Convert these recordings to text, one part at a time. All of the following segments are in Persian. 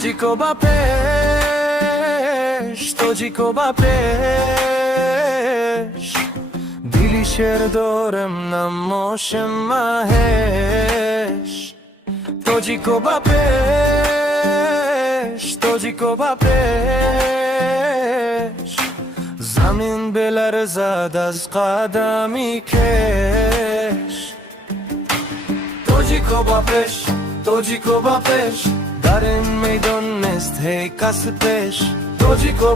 तुझको बापेश तुझको बापेश दिलीशेर dorem namoshim mahesh तुझको bapesh zamin belarزad az qadami kesh तुझको bapesh در این میدان نیست هی کس پیش तुझको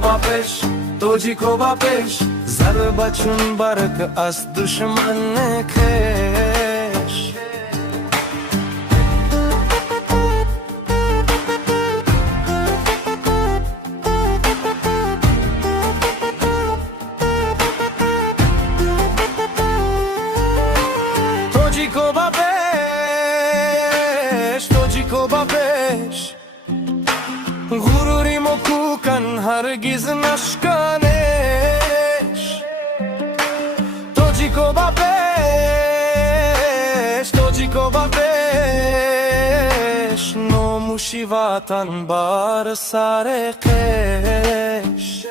बापेश ضربه چون برگ از دشمن کش तुझको बापेश غروری مکوکن هرگز نشکنش तुझको bapesh ناموشی وطن بر سر خش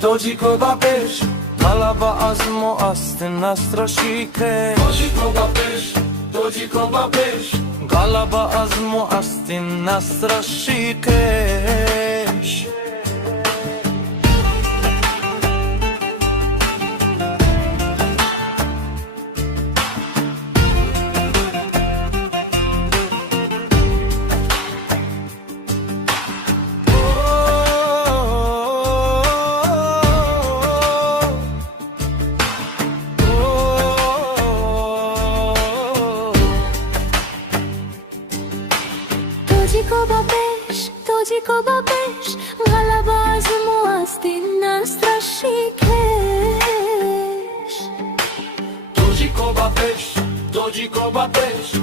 तुझको bapesh غلبه از ما است نسترشیکش तुझको bapesh غلبه از ما است نسترشیکش तुझको बापेश غلبه از ما است نسترشیکش तुझको bapesh